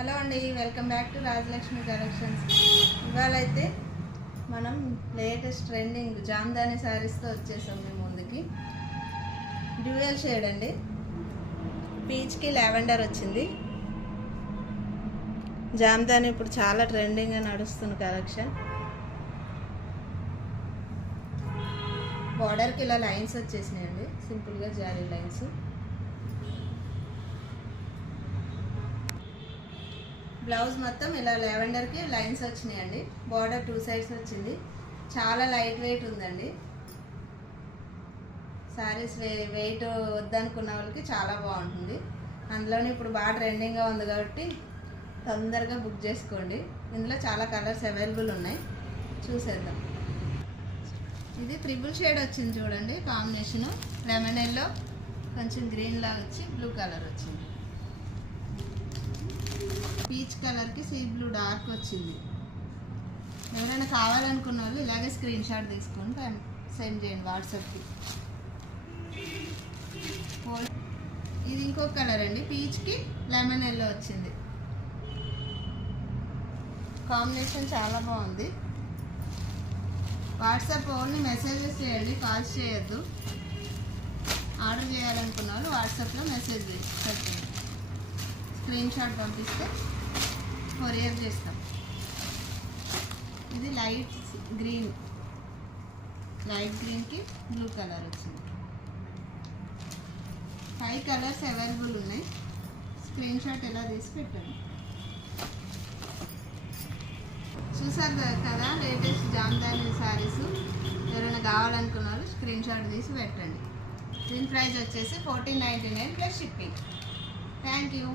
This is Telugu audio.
హలో అండి, welcome back to Rajalakshmi collections. ఇవాళైతే మనం లేటెస్ట్ ట్రెండింగ్ జామ్దాని శారీస్తో వచ్చేసాం మీ ముందుకి. డ్యూయల్ షేడ్ అండి, పీచ్కి లావెండర్ వచ్చింది. జామ్దాని ఇప్పుడు చాలా ట్రెండింగ్గా నడుస్తున్న కలెక్షన్. బార్డర్కి ఇలా లైన్స్ వచ్చేసినాయండి, సింపుల్గా జారీ లైన్స్. బ్లౌజ్ మొత్తం ఇలా లావెండర్కి లైన్స్ వచ్చినాయండి. బార్డర్ 2 సైడ్స్ వచ్చింది. చాలా లైట్ వెయిట్ ఉందండి. శారీస్ వెయిట్ వద్దనుకున్న వాళ్ళకి చాలా బాగుంటుంది. అందులోనే ఇప్పుడు బాగా ట్రెండింగ్గా ఉంది కాబట్టి తొందరగా బుక్ చేసుకోండి. ఇందులో చాలా కలర్స్ అవైలబుల్ ఉన్నాయి, చూసేద్దాం. ఇది త్రిబుల్ షేడ్ వచ్చింది చూడండి, కాంబినేషను లెమన్ ఎల్లో కొంచెం గ్రీన్ లా వచ్చి బ్లూ కలర్ వచ్చింది. పీచ్ కలర్కి సీ బ్లూ డార్క్ వచ్చింది. ఎవరైనా కావాలనుకున్న వాళ్ళు ఇలాగే స్క్రీన్ షాట్ తీసుకొని సెండ్ చేయండి వాట్సాప్కి. ఇది ఇంకొక కలర్ అండి, పీచ్కి లెమన్ ఎల్లో వచ్చింది. కాంబినేషన్ చాలా బాగుంది. వాట్సాప్ ఓన్లీ మెసేజెస్ చేయండి, కాల్స్ చేయొద్దు. ఆర్డర్ చేయాలనుకున్న వాళ్ళు వాట్సాప్లో మెసేజ్ పెట్టండి, స్క్రీన్ షాట్ పంపిస్తే కొరియర్ చేస్తాం. ఇది లైట్ గ్రీన్కి బ్లూ కలర్ వచ్చింది. 5 కలర్స్ అవైలబుల్ ఉన్నాయి. స్క్రీన్ షాట్ ఎలా తీసి పెట్టండి. చూసారు కదా లేటెస్ట్ జామ్దాని శారీస్. ఎవరైనా కావాలనుకున్న వాళ్ళు స్క్రీన్ షాట్ తీసి పెట్టండి. దీని ప్రైస్ వచ్చేసి 1499 ప్లస్ షిప్పింగ్. Thank you.